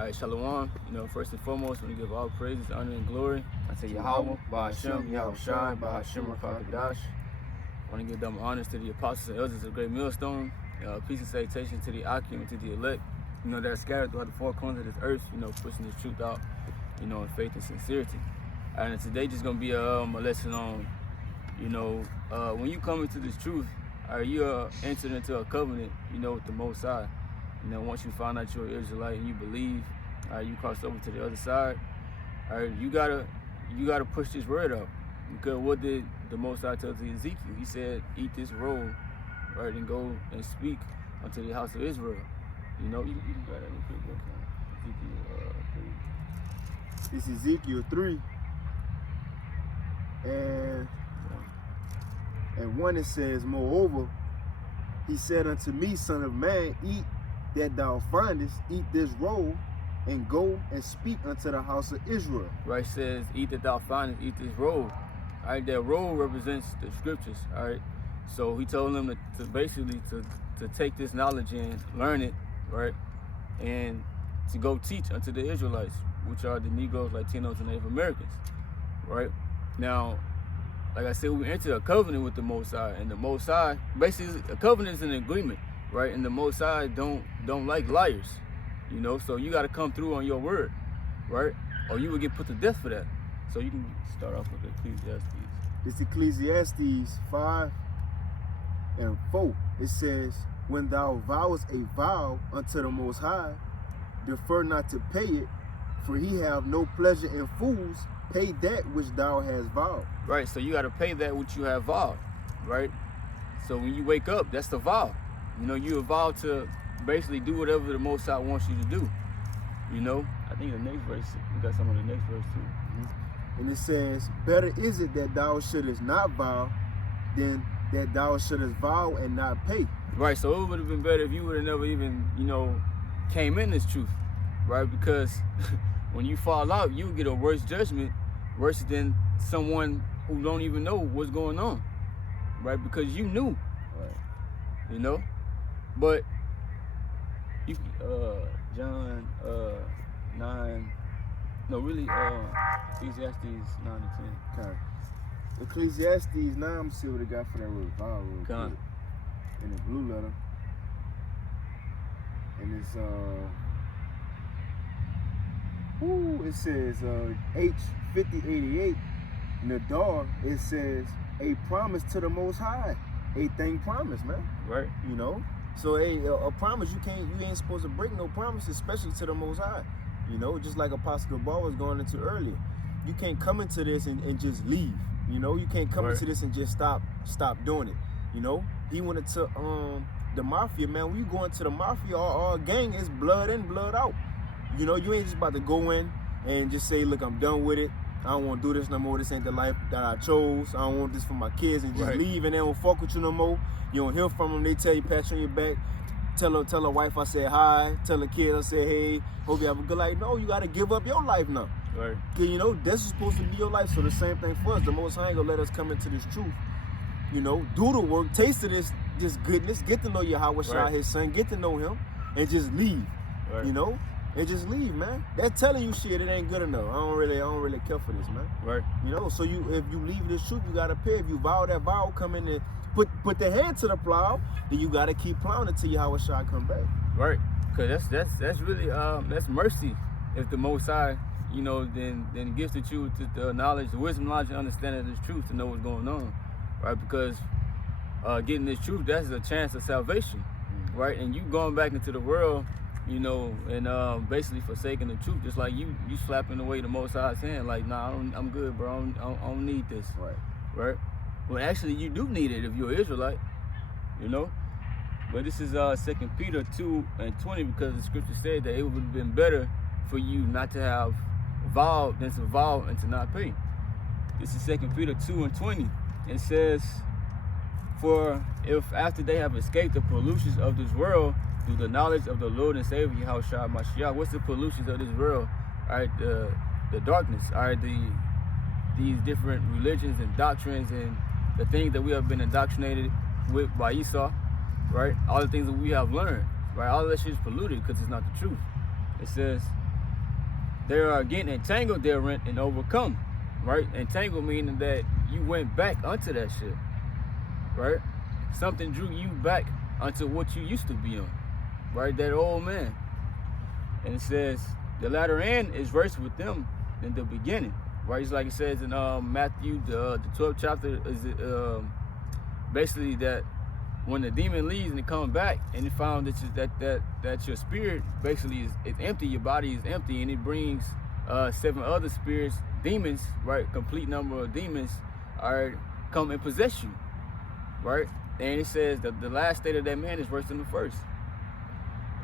All right, Shalom. First and foremost, I want to give all praises, honor, and glory unto Yahweh, Ba'Hashem, Yahushai, Ba'Hashem, Rakakadash. I want to give them honors to the apostles and elders of the great millstone. Peace and salutation to the Akim and to the elect, that are scattered throughout the four corners of this earth, pushing the truth out, in faith and sincerity. And today just going to be a lesson on, when you come into this truth, you are entered into a covenant, with the Most High. Once you find out you're an Israelite and you believe, you cross over to the other side. You gotta push this word out. Because what did the Most High tell to Ezekiel? He said, "Eat this roll, right, and go and speak unto the house of Israel." You can grab that real quick. Ezekiel 3. It's Ezekiel 3, and 1 it says, "Moreover, he said unto me, Son of man, eat that thou findest, eat this roll, and go and speak unto the house of Israel." Right, says, "Eat that thou findest, eat this roll." All right, that roll represents the scriptures. All right, so he told them to basically to take this knowledge and learn it, right, and to go teach unto the Israelites, which are the Negroes, Latinos, and Native Americans. Right now, like I said, we enter a covenant with the Most High, and the Most High, basically, a covenant is an agreement, right? And the Most High don't like liars, so you got to come through on your word, right? Or you will get put to death for that. So you can start off with Ecclesiastes. It's Ecclesiastes 5 and 4. It says, "When thou vowest a vow unto the Most High, defer not to pay it, for he have no pleasure in fools. Pay that which thou hast vowed." Right, so you got to pay that which you have vowed, right? So when you wake up, that's the vow. You vow to basically do whatever the Most High wants you to do. I think the next verse, we got some of the next verse too. And it says, "Better is it that thou shouldest not vow than that thou shouldest vow and not pay." Right, so it would have been better if you would have never even, came in this truth, right? Because when you fall out, you get a worse judgment, worse than someone who don't even know what's going on, right? Because you knew, right? But you, John 9. No, really, Ecclesiastes 9 and 10. Okay. Ecclesiastes 9, I'm gonna see what it got for that little vow real quick. In the blue letter. And it's it says H5088 Nadar, it says a promise to the Most High. A thing promised, man. Right. So a promise you ain't supposed to break no promise, especially to the Most High. Just like Apostle Gabar was going into earlier. You can't come into this and just leave. You can't come into this and just stop doing it. He went into the mafia, man. When you go into the mafia, our gang is blood in, blood out. You ain't just about to go in and just say, "Look, I'm done with it. I don't want to do this no more. This ain't the life that I chose. I don't want this for my kids," and just leave, and they don't fuck with you no more. You don't hear from them. They tell you, pat you on your back. Tell her wife I said hi. Tell the kids I said hey. Hope you have a good life. No, you got to give up your life now. Right. Because, this is supposed to be your life. So the same thing for us. The Most High ain't going to let us come into this truth. Do the work. Taste of this goodness. Get to know Yahweh Shai, his son. Get to know him. And just leave. Right. And just leave, man. That's telling you shit. It ain't good enough. I don't really care for this, man. Right. So if you leave this truth, you got to pay. If you vow that vow, come in and put the hand to the plow, then you got to keep plowing until Yahweh Shai come back. Right. Because that's really that's mercy. If the Most High, then gifted you the knowledge, the wisdom, knowledge, and understanding of this truth to know what's going on, right? Because getting this truth, that's a chance of salvation, right? And you going back into the world, and basically forsaking the truth, just like you slapping away the Most High's hand, like, "Nah, I'm good, bro. I don't need this." Right. Well, actually, you do need it if you're an Israelite, But this is 2 Peter 2 and 20, because the scripture said that it would have been better for you not to have vowed than to vow and to not pay. This is 2 Peter 2 and 20. It says, "For if after they have escaped the pollutions of this world through the knowledge of the Lord and Savior Yahushua Mashiach," what's the pollutions of this world? All right, the darkness. All right, these different religions and doctrines and the things that we have been indoctrinated with by Esau. Right? All the things that we have learned, right? All of that shit is polluted because it's not the truth. It says, they are getting entangled therein and overcome, right? Entangled meaning that you went back unto that shit, right? Something drew you back unto what you used to be on, right? That old man. And it says, the latter end is worse with them than the beginning, right? It's like it says in Matthew, the 12th chapter, is basically that when the demon leaves and it comes back and it found that your spirit basically is empty, your body is empty, and it brings 7 other spirits, demons, right? Complete number of demons are come and possess you, right? And it says that the last state of that man is worse than the first.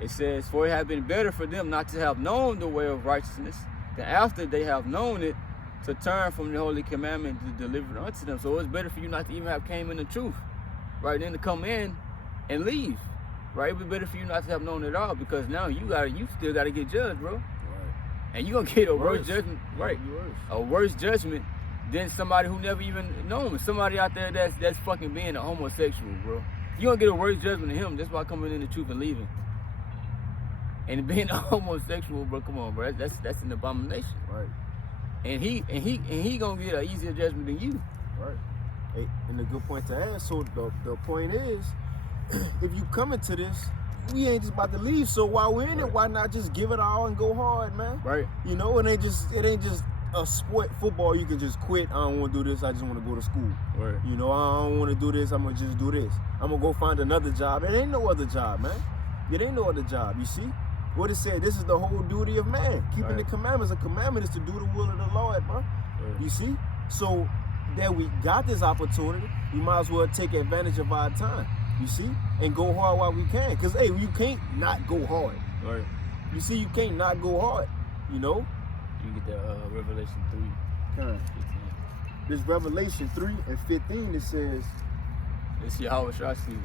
It says, for it had been better for them not to have known the way of righteousness than after they have known it to turn from the holy commandment to deliver it unto them. So it's better for you not to even have came in the truth, right? Then to come in and leave, right? It'd be better for you not to have known it all, because now you still gotta get judged, bro. Right. And you gonna get a worse judgment, right? A worse judgment than somebody who never even known. Somebody out there that's fucking being a homosexual, bro. You gonna get a worse judgment than him just by coming in the truth and leaving. And being a homosexual, bro, come on, bro. That's an abomination. Right. And he gonna get an easier judgment than you. Right. Hey, and a good point to add. So the point is, if you come into this, we ain't just about to leave. So while we're in it, why not just give it all and go hard, man? Right. You know, it ain't just a sport. Football, you can just quit. I don't want to do this. I just want to go to school. Right. You know, I don't want to do this. I'm gonna just do this. I'm gonna go find another job. It ain't no other job, man. It ain't no other job. You see. What it said, this is the whole duty of man. Keeping the commandments. A commandment is to do the will of the Lord, man. Right. You see? So that we got this opportunity, we might as well take advantage of our time, you see? And go hard while we can. Because, hey, you can't not go hard. Right. You see, you can't not go hard, you know? You get that Revelation 3. Okay. This Revelation 3 and 15, it says... It's Yahweh Shai speaking.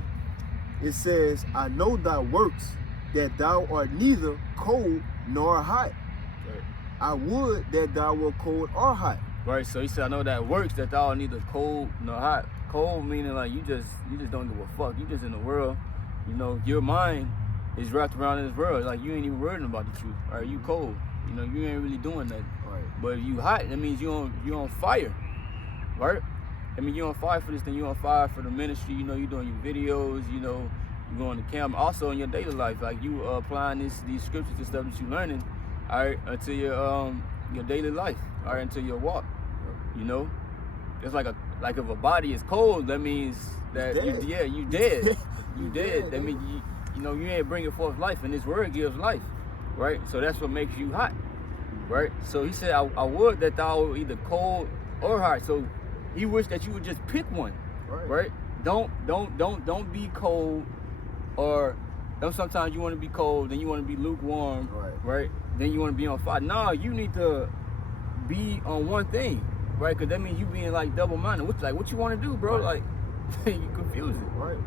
It says, I know thy works, that thou art neither cold nor hot. Right. I would that thou were cold or hot. Right, so he said, I know that works, that thou art neither cold nor hot. Cold meaning like you just don't give a fuck. You just in the world, you know, your mind is wrapped around in this world. Like you ain't even worrying about the truth. All right, you cold. You know, you ain't really doing nothing. Right. But if you hot, that means you on fire. Right? I mean, you on fire for this thing, you on fire for the ministry, you know, you doing your videos, you know, you going to camp, also in your daily life, like you applying these scriptures and stuff that you learning, all right, until your daily life, all right, until your walk, you know. It's like if a body is cold, that means that you dead. You dead. That means you know you ain't bringing forth life, and this word gives life, right? So that's what makes you hot, right? So he said, I would that thou were either cold or hot. So he wished that you would just pick one, right? Don't be cold. Or sometimes you want to be cold, then you want to be lukewarm, right? Then you want to be on fire. No, you need to be on one thing, right? Because that means you being like double-minded. What you want to do, bro? Like, you confusing. Right.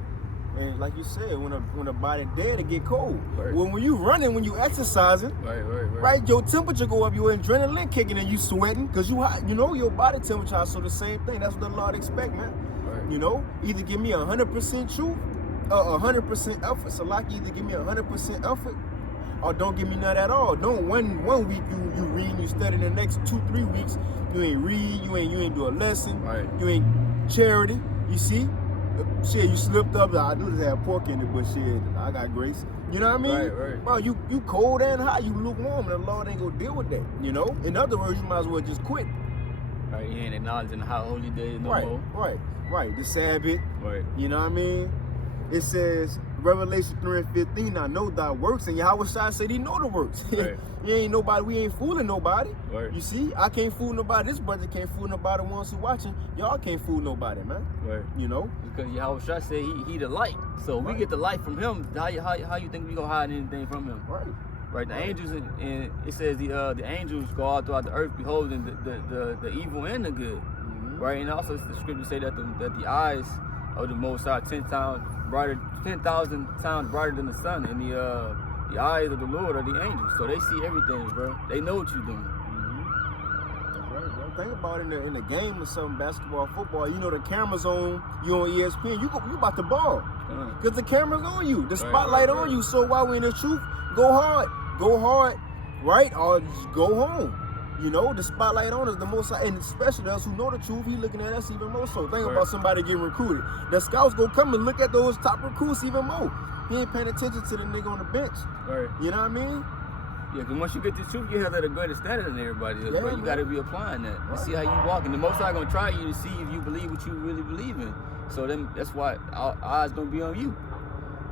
And like you said, when a body dead, it get cold. Right. When you running, when you exercising, right, your temperature go up, your adrenaline kicking, and you sweating because you hot. You know your body temperature high, so the same thing. That's what the Lord expect, man. Right. You know, either give me 100% truth. 100% effort. So like either give me 100% effort or don't give me none at all. Don't one week you read, you study, the next 2-3 weeks you ain't read, you ain't do a lesson, you ain't charity. You see, shit, you slipped up. I do just have pork in it, but shit, I got grace. You know what I mean? Right. Bro, you cold and hot, you lukewarm, and the Lord ain't gonna deal with that. You know. In other words, you might as well just quit. Right, you ain't acknowledging the high holy days no more. Right. The Sabbath. Right. You know what I mean? It says, Revelation 3 and 15, I know thy works, and Yahweh Shai said he know the works. Right. We ain't fooling nobody. Right. You see, I can't fool nobody. This brother can't fool nobody. The ones who watching, y'all can't fool nobody, man. Right. You know? Because Yahweh Shai said he the light. So we get the light from him. How you think we gonna hide anything from him? Right. The angels, and it says the angels go out throughout the earth beholding the evil and the good. Mm-hmm. Right. And also the scriptures say that the eyes of the Most High 10,000 times brighter than the sun, and the eyes of the Lord are the angels. So they see everything, bro. They know what you're doing. Mm-hmm. That's right, bro. Think about it in the game or something, basketball, football. You know the camera's on. You on ESPN. You about to ball, because the camera's on you. The spotlight on you. So while we're in the truth, go hard right? Or just go home. You know, the spotlight on us, the most, and especially us who know the truth, he looking at us even more so. Think about somebody getting recruited. The scouts go come and look at those top recruits even more. He ain't paying attention to the nigga on the bench. Right. You know what I mean? Yeah, because once you get the truth, you have that a greater standard than everybody else. Yeah, But you man. got to be applying that and see how you walk. And the Most High going to try you to see if you believe what you really believe in. So then that's why our eyes going to be on you.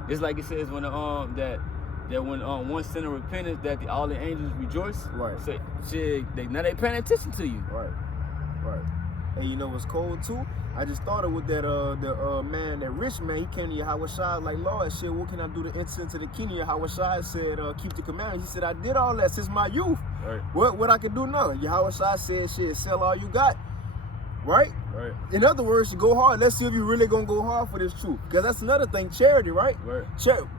Just like it says when when one sinner repented, that all the angels rejoice. Right. So now they paying attention to you. Right. And you know what's cold too? I just started with that man, that rich man. He came to Yahweh Shai like, Lord, shit, what can I do to enter into the kingdom? Yahweh Shai said, keep the commandments. He said, I did all that since my youth. Right. What I can do now? Yahweh Shai said, shit, sell all you got. Right? Right. In other words, you go hard. Let's see if you really gonna go hard for this truth. Because that's another thing, charity, right? Right.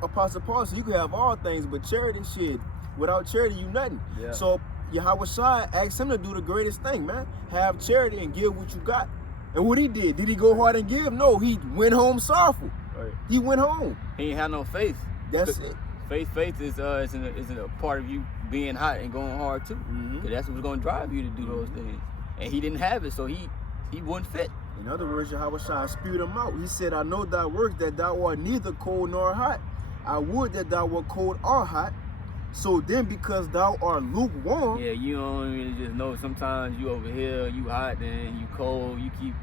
Apostle Paul said you can have all things, but charity, shit, without charity, you nothing. Yeah. So Yahweh Shai asked him to do the greatest thing, man. Have charity and give what you got. And what he did he go hard and give? No, he went home sorrowful. Right. He went home. He ain't had no faith. That's it. Faith is a part of you being hot and going hard too. Mm-hmm. 'Cause that's what's going to drive you to do those things. And he didn't have it, so he wouldn't fit. In other words, Yahweh Shai spewed him out. He said, I know thy works, that thou art neither cold nor hot. I would that thou wert cold or hot. So then, because thou art lukewarm, Yeah, you don't really just know. Sometimes you over here, you hot, then you cold, you keep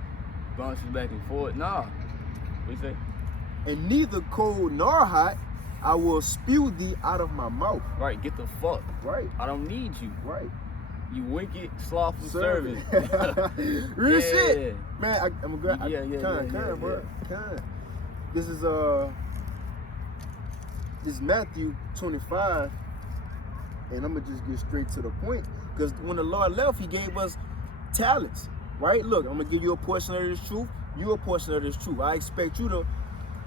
bouncing back and forth. Nah. What you say? and neither cold nor hot, I will spew thee out of my mouth. Right, get the fuck. Right, I don't need you. right. You wicked, slothful servant. Real Yeah. shit. Man, I'm glad. Yeah, bro. This is Matthew 25, and I'm gonna just get straight to the point. Because when the Lord left, He gave us talents, right? Look, I'm gonna give you a portion of this truth. You a portion of this truth. I expect you to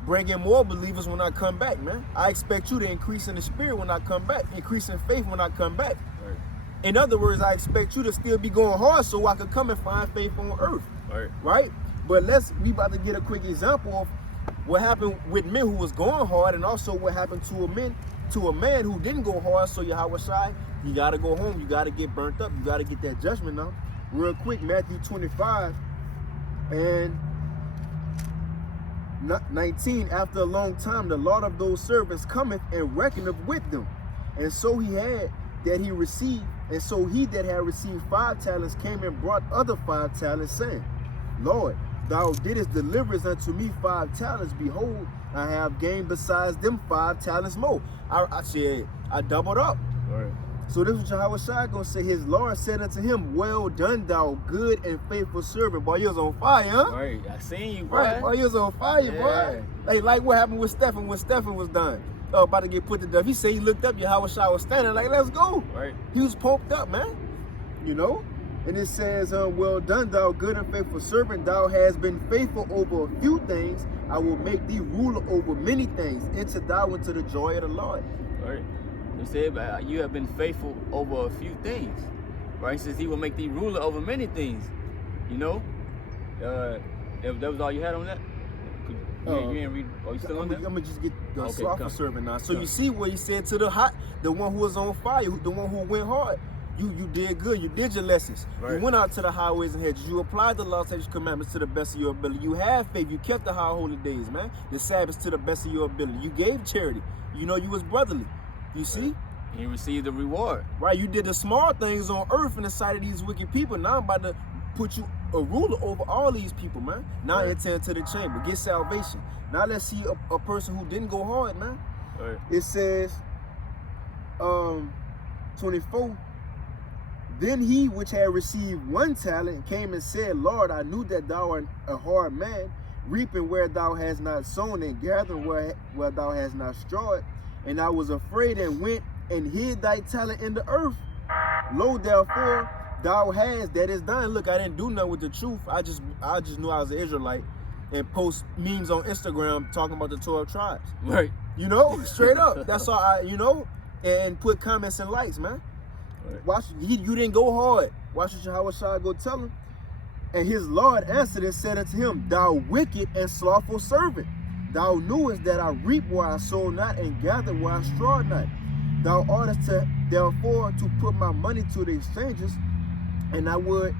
bring in more believers when I come back, man. I expect you to increase in the spirit when I come back, increase in faith when I come back. Right. In other words, I expect you to still be going hard so I can come and find faith on earth. Right. Right? But we about to get a quick example of what happened with men who was going hard, and also what happened to a man who didn't go hard. So Yahweh Shai, you gotta go home, you gotta get burnt up, you gotta get that judgment now. Real quick, Matthew 25 and 19. After a long time, the Lord of those servants cometh and reckoneth with them. And so he had that he received, and so he that had received 5 talents came and brought other 5 talents, saying, Lord, thou didst deliver unto me 5 talents. Behold, I have gained besides them 5 talents more. I said, I doubled up. Right. So this is what Yahweh Shai gonna say. His Lord said unto him, well done, thou good and faithful servant. Boy, you was on fire, huh? Right. I seen you, boy. Right, boy, you was on fire, Yeah. boy. Hey, like what happened with Stephen when Stephen was done. About to get put to death. He said he looked up, Yahweh Shai was standing like, let's go. Right. He was pumped up, man. You know? And it says, well done, thou good and faithful servant. Thou hast been faithful over a few things. I will make thee ruler over many things. Enter thou into the joy of the Lord. Right. He said, you have been faithful over a few things. Right? He says he will make thee ruler over many things. You know? That was all you had on that? You ain't read. Oh, you still on that? I'm gonna just get the Okay, slothful come. servant now. So Come. you see what he said to the one who was on fire, the one who went hard. You did good. You did your lessons. Right. You went out to the highways and hedges. You applied the law, statutes, commandments to the best of your ability. You had faith. You kept the high holy days, man. The Sabbath to the best of your ability. You gave charity. You know you was brotherly. You see? He received the reward. Right. You did the small things on earth in the sight of these wicked people. Now I'm about to put you a ruler over all these people, man. Now Right. enter into the chamber. Get salvation. Now let's see a person who didn't go hard, man. Right. It says, 24. Then he which had received 1 talent came and said, Lord, I knew that thou art a hard man, reaping where thou hast not sown and gathering where thou hast not strawed. And I was afraid and went and hid thy talent in the earth. Lo, therefore, thou hast that is done. Look, I didn't do nothing with the truth. I just knew I was an Israelite and post memes on Instagram talking about the 12 tribes. Right. You know, straight up. That's all and put comments and likes, man. Right. Watch, you didn't go hard. Watch what Yahweh Shai go tell him. And his Lord answered and said unto him, thou wicked and slothful servant, thou knewest that I reap where I sow not and gather where I straw not. thou oughtest to therefore to put my money to the exchangers, and I would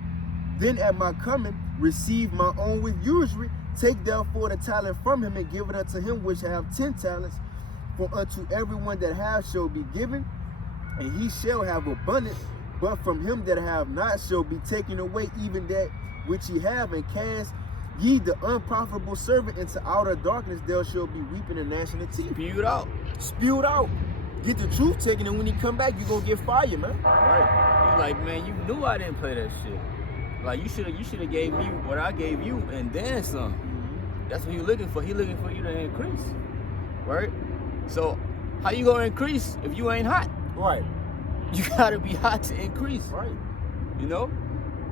then at my coming receive my own with usury. Take therefore the talent from him and give it unto him which have 10 talents. For unto everyone that hath shall be given, and he shall have abundance. But from him that have not shall be taken away even that which he have. And cast ye the unprofitable servant into outer darkness. There shall be weeping and gnashing of teeth. Spewed out. Spewed out. Get the truth taken, and when he come back, you gonna get fired, man. Right. You like, man, you knew I didn't play that shit. Like, you should have gave me what I gave you and then some. That's what he looking for. He looking for you to increase, right? So, how you gonna increase if you ain't hot? Right. You gotta be hot to increase. Right. You know?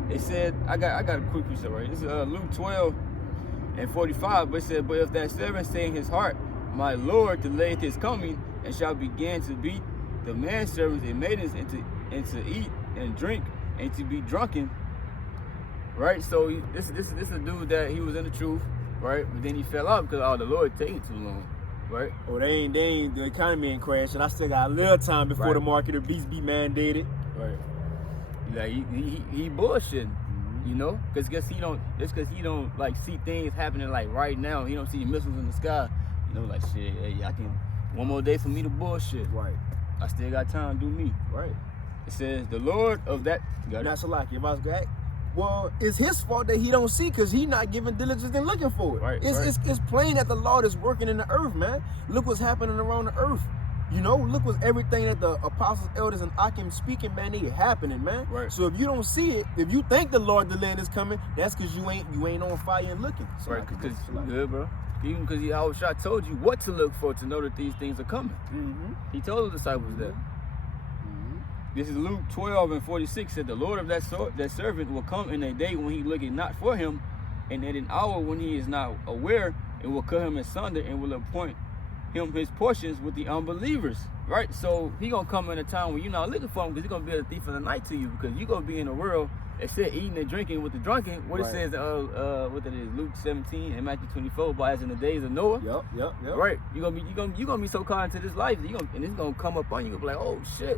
It said, I got a quick piece of right. This is Luke 12:45. But it said, but if that servant say in his heart, my Lord delayeth his coming, and shall begin to beat the manservants and maidens, and to eat and drink and to be drunken. Right? So this is a dude that he was in the truth, right? But then he fell out because the Lord taking too long, right? Oh, the economy ain't crashing. I still got a little time before Right. the market of beasts be mandated. Right. Like he bullshitting, you know? Cause he don't like see things happening like right now. He don't see missiles in the sky. You know, like shit, hey, I can one more day for me to bullshit. Right. I still got time to do me. Right. It says the Lord of that. Not so like if I was back. Well, it's his fault that he don't see because he not giving diligence and looking for it. Right, It's plain that the Lord is working in the earth, man. Look what's happening around the earth. You know, look what's everything that the apostles, elders, and Akim speaking, man, they happening, man. Right. So if you don't see it, if you think the Lord the land is coming, that's because you ain't on fire and looking. So Right, because you good, bro. Even because Yahushua told you what to look for to know that these things are coming. He told the disciples that. This is Luke 12:46. Said the Lord of that servant will come in a day when he looketh not for him, and at an hour when he is not aware, and will cut him asunder, and will appoint him his portions with the unbelievers. Right? So he gonna come in a time when you're not looking for him, because he's gonna be a thief in the night to you, because you're gonna be in a world that said eating and drinking with the drunken. What it says, what it is, Luke 17 and Matthew 24, but as in the days of Noah. Yep. Right. You're gonna be so caught into this life, and it's gonna come up on you. You're gonna be like, oh shit.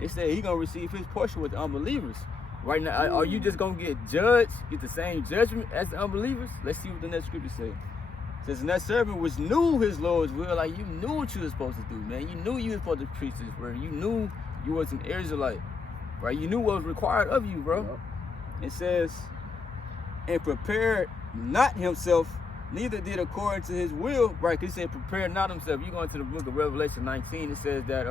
They said he gonna receive his portion with the unbelievers. Right now, are you just gonna get judged, get the same judgment as the unbelievers? Let's see what the next scripture says. It says, and that servant which knew his Lord's will, like you knew what you were supposed to do, man. You knew you were supposed to preach this word. You knew you was an Israelite, right? You knew what was required of you, bro. Yep. It says, and prepared not himself, neither did according to his will, right? Because he said, prepared not himself. You go into the book of Revelation 19, it says that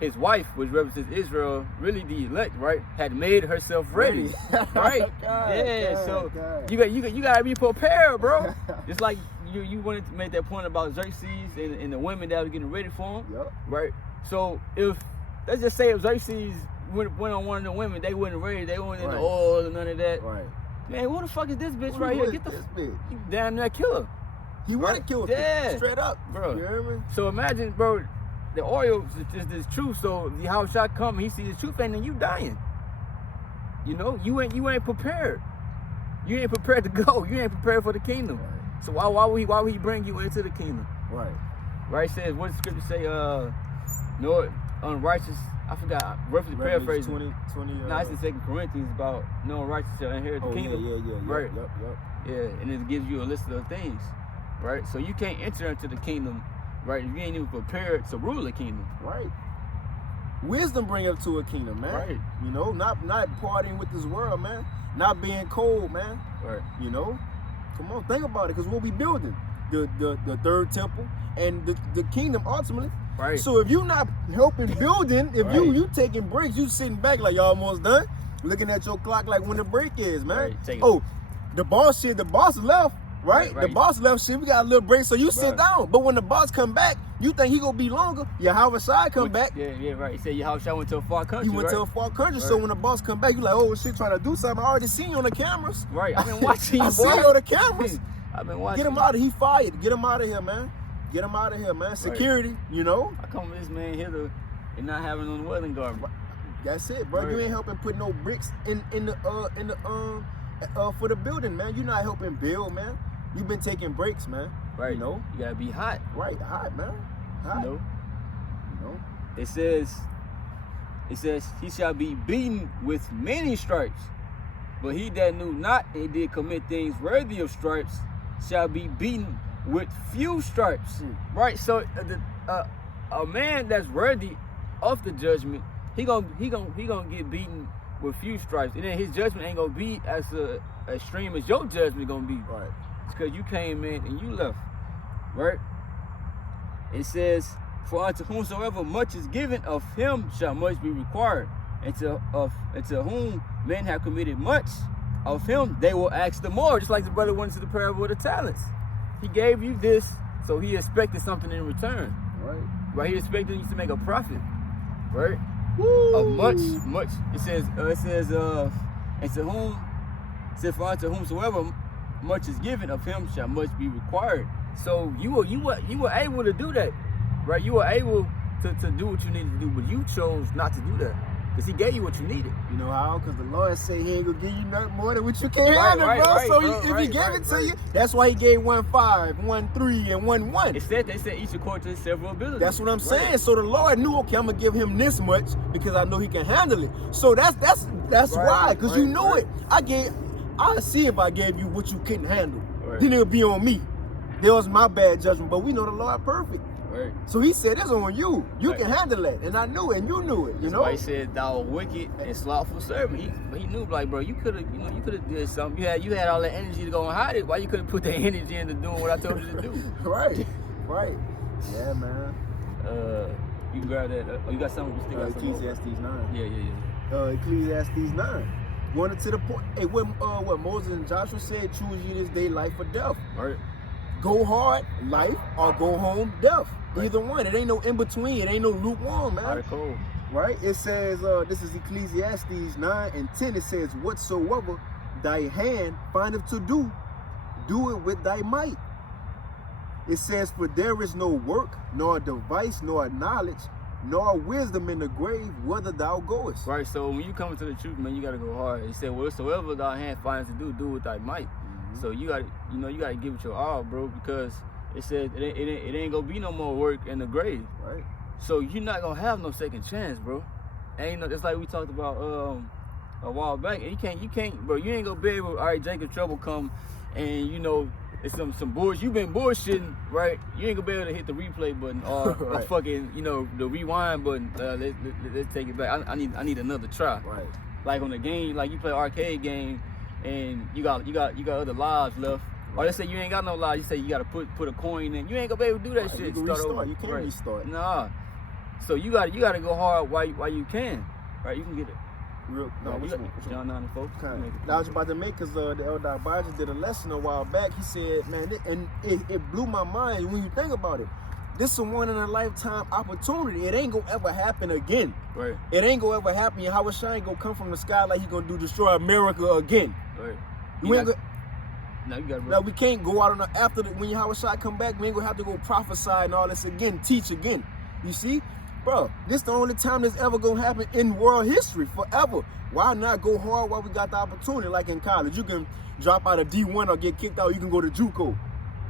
his wife, which represents Israel, really the elect, right, had made herself ready, right? So you gotta be prepared, bro. Just like you wanted to make that point about Xerxes and the women that was getting ready for him, right? So if let's just say if Xerxes went on one of the women, they wasn't ready, they weren't in the oil and none of that. Right. Man, who the fuck is this bitch right here? Get the bitch. he damn near kill her. He would have killed Yeah. straight up, Bro. You hear me? So imagine, bro, the oil is this truth. So the Yahushua come, he sees the truth, and then you dying. You know, you ain't prepared. You ain't prepared to go. You ain't prepared for the kingdom. Right. So why would he bring you into the kingdom? Right. Right? It says, what does the scripture say? No unrighteous. I forgot. Roughly paraphrasing. 20. No, it's in 2 Corinthians about no unrighteous shall inherit the kingdom. Yeah. Right. Yep. Yeah, and it gives you a list of things. Right? So you can't enter into the kingdom, right, if you ain't even prepared to rule the kingdom. Right. Wisdom bring up to a kingdom, man. Right. You know, not partying with this world, man. Not being cold, man. Right. You know, come on, think about it, because we'll be building the third temple and the kingdom ultimately. Right. So if you're not helping building, if you taking breaks, you sitting back like y'all almost done, looking at your clock like when the break is, man. Right. The boss left. Right? The boss left shit, we got a little break, so you sit down. But when the boss come back, you think he gonna be longer. Yahushua come back. Yeah, right. He said Yahushua went to a far country. He went to a far country, so when the boss come back, you like, oh shit, trying to do something. I already seen you on the cameras. Right, I've been watching you, I boy. seen you on the cameras. I've been watching. Get him out of here, he fired. Get him out of here, man. Get him out of here, man. Security, you know? I come with this man here and not having on the wedding garment. That's it, bro. Right. You ain't helping put no bricks in the for the building, man. You're not helping build, man. You've been taking breaks, man. Right. You know? You gotta be hot. Right, hot, man. Hot. You know? You know? it says he shall be beaten with many stripes, but he that knew not and did commit things worthy of stripes shall be beaten with few stripes. Right? So a man that's worthy of the judgment, he gonna get beaten with few stripes, and then his judgment ain't gonna be as extreme as your judgment gonna be. Right. It's because you came in and you left. Right? It says, for unto whomsoever much is given, of him shall much be required. And to whom men have committed much, of him they will ask the more. Just like the brother went to the parable of the talents. He gave you this, so he expected something in return. Right? He expected you to make a profit. Right? Woo. Of much. It says, and to whom, it says, for unto whomsoever much is given, of him shall much be required. So you were able to do that, right? You were able to do what you needed to do, but you chose not to do that because he gave you what you needed. You know how? Because the Lord said he ain't gonna give you nothing more than what you can't handle, bro. So if he gave it to you, that's why he gave 1 5, 1 3, and 1 1. They said each according to his several abilities. That's what I'm saying. So the Lord knew, okay, I'm gonna give him this much because I know he can handle it. So that's why, because you knew it. I see if I gave you what you couldn't handle, then it'll be on me. That was my bad judgment, but we know the Lord perfect. Right. So he said it's on you. You can handle it. And I knew it, and you knew it. You know? Why he said thou wicked and slothful servant. He knew, like, bro, you could have did something. You had all that energy to go and hide it. Why you couldn't put that energy into doing what I told you to do? Right. Yeah, man. You can grab that. You got something? You still got something? Ecclesiastes 9. Yeah. Ecclesiastes 9. Going to the point. Hey, what Moses and Joshua said, choose ye this day life or death. Right. Go hard, life, or go home, death. Right. Either one. It ain't no in between. It ain't no lukewarm, man. All right, cool. Right? It says, this is Ecclesiastes 9 and 10. It says, whatsoever thy hand findeth to do, do it with thy might. It says, for there is no work, nor device, nor knowledge, nor wisdom in the grave, whither thou goest. Right, so when you come into the truth, man, you gotta go hard. It said, whatsoever thy hand finds to do, do with thy might. So you gotta give it your all, bro, because it said it ain't gonna be no more work in the grave. Right. So you're not gonna have no second chance, bro. It's like we talked about a while back. And you can't, bro. You ain't gonna be able. All right, Jacob Trouble come, and it's some bullshit. You've been bullshitting, right? You ain't gonna be able to hit the replay button or, right. or fucking the rewind button. Let's take it back. I need another try. Right. Like on the game, like you play an arcade game. And you got other lives left. Or let's say you ain't got no lives. You say you gotta put a coin in. You ain't gonna be able to do that shit. You can restart. You can't restart. Nah. So you gotta go hard while you can. Right? You can get it. John 9 and 4. I was about to make, because the Elder Abijah did a lesson a while back. He said, man, and it blew my mind when you think about it. This is a one in a lifetime opportunity. It ain't gonna ever happen again. Right. It ain't gonna ever happen. Howard Shine ain't gonna come from the sky like he gonna destroy America again. Right. Now we can't go out when Howard Shine come back. We ain't gonna have to go prophesy and all this again, teach again. You see, bro, this the only time this ever gonna happen in world history forever. Why not go hard while we got the opportunity? Like in college, you can drop out of D1 or get kicked out. You can go to JUCO.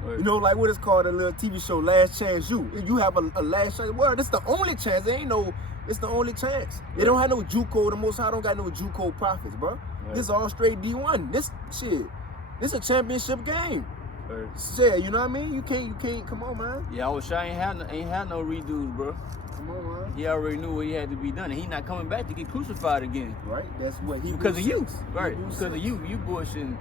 Right. You know, like what it's called, a little TV show, Last Chance U. You have a last chance. Well, this the only chance. There ain't no. It's the only chance. Right. They don't have no JUCO. The Most High don't got no JUCO prophets, bro. Right. This is all straight D1. This a championship game. Right. Shit, you know what I mean? You can't. Come on, man. Yeah, I wish I ain't had no redos, bro. Come on, man. He already knew what he had to be done, and he not coming back to get crucified again. Right. That's what he. Because of you. Right. Because of you. You bullshitting.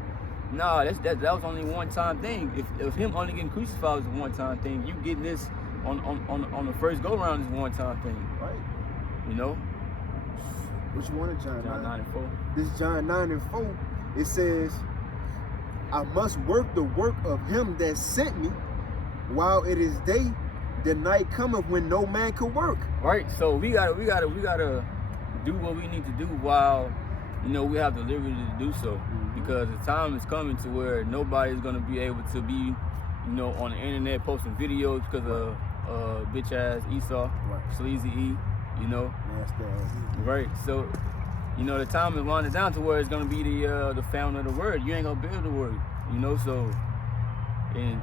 Nah, that was only one time thing. If him only getting crucified was a one time thing, you getting this on the first go round is a one time thing. Right. You know? Which one is John 9 and 4. This is John 9 and 4. It says, I must work the work of him that sent me while it is day. The night cometh when no man can work. Right. So we gotta do what we need to do while we have the liberty to do so. Because the time is coming to where nobody's gonna be able to be, on the internet posting videos because of bitch ass Esau, right. Sleazy E, Nasty ass. Right. So, the time is winding down to where it's gonna be the founder of the word. You ain't gonna build the word, So, and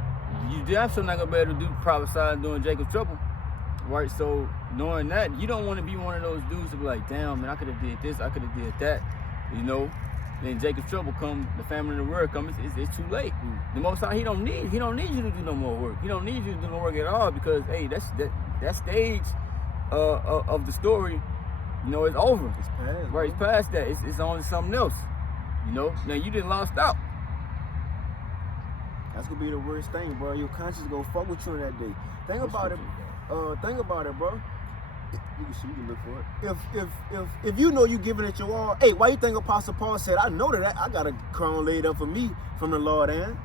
you damn sure not gonna be able to do prophesying during Jacob's trouble, right? So knowing that, you don't want to be one of those dudes to be like, damn, man, I could have did this, I could have did that, you know. Then Jacob's trouble come, the family and the word come, it's too late. The Most High, he don't need you to do no more work. He don't need you to do no work at all because, hey, that stage of the story, you know, it's over. It's past. Right, it's past that. It's on to something else. You know, now you didn't lost out. That's gonna be the worst thing, bro. Your conscience gonna fuck with you on that day. Think about it, bro. You can look for it. If you know you giving it your all, hey, why you think Apostle Paul said, I know that I got a crown laid up for me from the Lord, and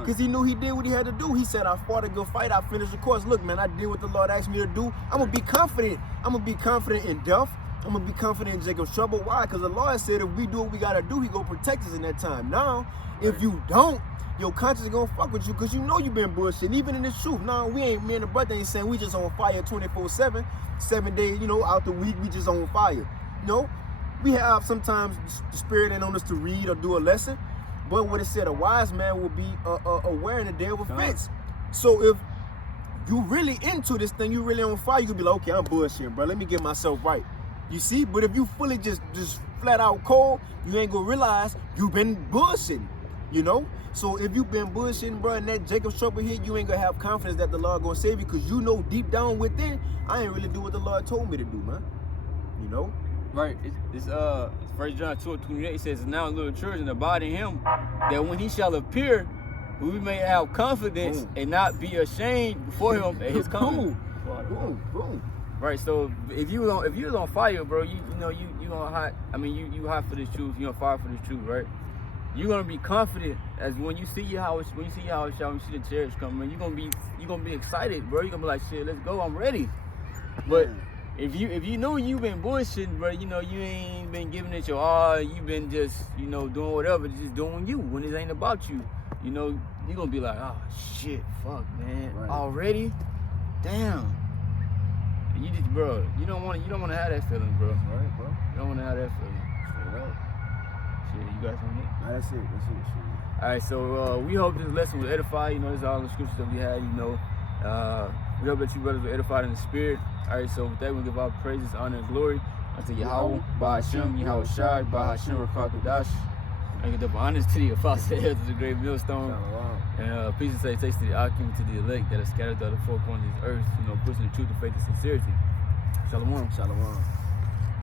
because he knew he did what he had to do. He said, I fought a good fight, I finished the course. Look, man, I did what the Lord asked me to do. I'm gonna be confident. I'm gonna be confident in death. I'm gonna be confident in Jacob's trouble. Why? Because the Lord said if we do what we gotta do, he gonna protect us in that time. Now, if you don't, your conscience is gonna fuck with you because you know you've been bullshitting, even in the truth. Now, we ain't, me and the brother ain't saying we just on fire 24/7, 7 days, you know, out the week, we just on fire. You know, we have sometimes the spirit ain't on us to read or do a lesson, but what it said, a wise man will be aware in the day of offense. So if you really into this thing, you really on fire, you could be like, okay, I'm bullshitting, bro, let me get myself right. You see, but if you fully just flat out cold, you ain't gonna realize you've been bullshitting, you know? So if you've been bullshitting, bro, and that Jacob's trouble hit, you ain't gonna have confidence that the Lord gonna save you because you know deep down within, I ain't really do what the Lord told me to do, man. You know? Right. It's 1 John 2:28 says, now little children abide in him, that when he shall appear, we may have confidence and not be ashamed before him at his coming. Boom. Right. So if you was on fire, bro, you know you on hot. I mean you hot for the truth. You on fire for the truth, right? You're gonna be confident as when you see Yahweh, when you see the chariots coming, you're gonna be excited, bro. You're gonna be like, shit, let's go, I'm ready. But if you know you've been bullshitting, bro, you know you ain't been giving it your all, you've been just, you know, doing whatever, just doing you when it ain't about you. You know, you're gonna be like, oh shit, fuck, man, already? Damn. And you just, bro, you don't wanna have that feeling, bro. Right, bro. You don't wanna have that feeling. Straight up. You got something? Nah, that's it. All right, so we hope this lesson will edify. You know, this is all the scriptures that we had. You know, we hope that you brothers were edified in the spirit. All right, so with that, we give our praises, honor, and glory unto Yahweh, Bahashem, Yahweh Shai, Bahashem, Rakakadash. I get the honors to the apostle to the great millstone. And peace and salutations to the Akim, to the elect that are scattered throughout the four corners of this earth. You know, pushing the truth, the faith, and sincerity. Shalom. Shalom.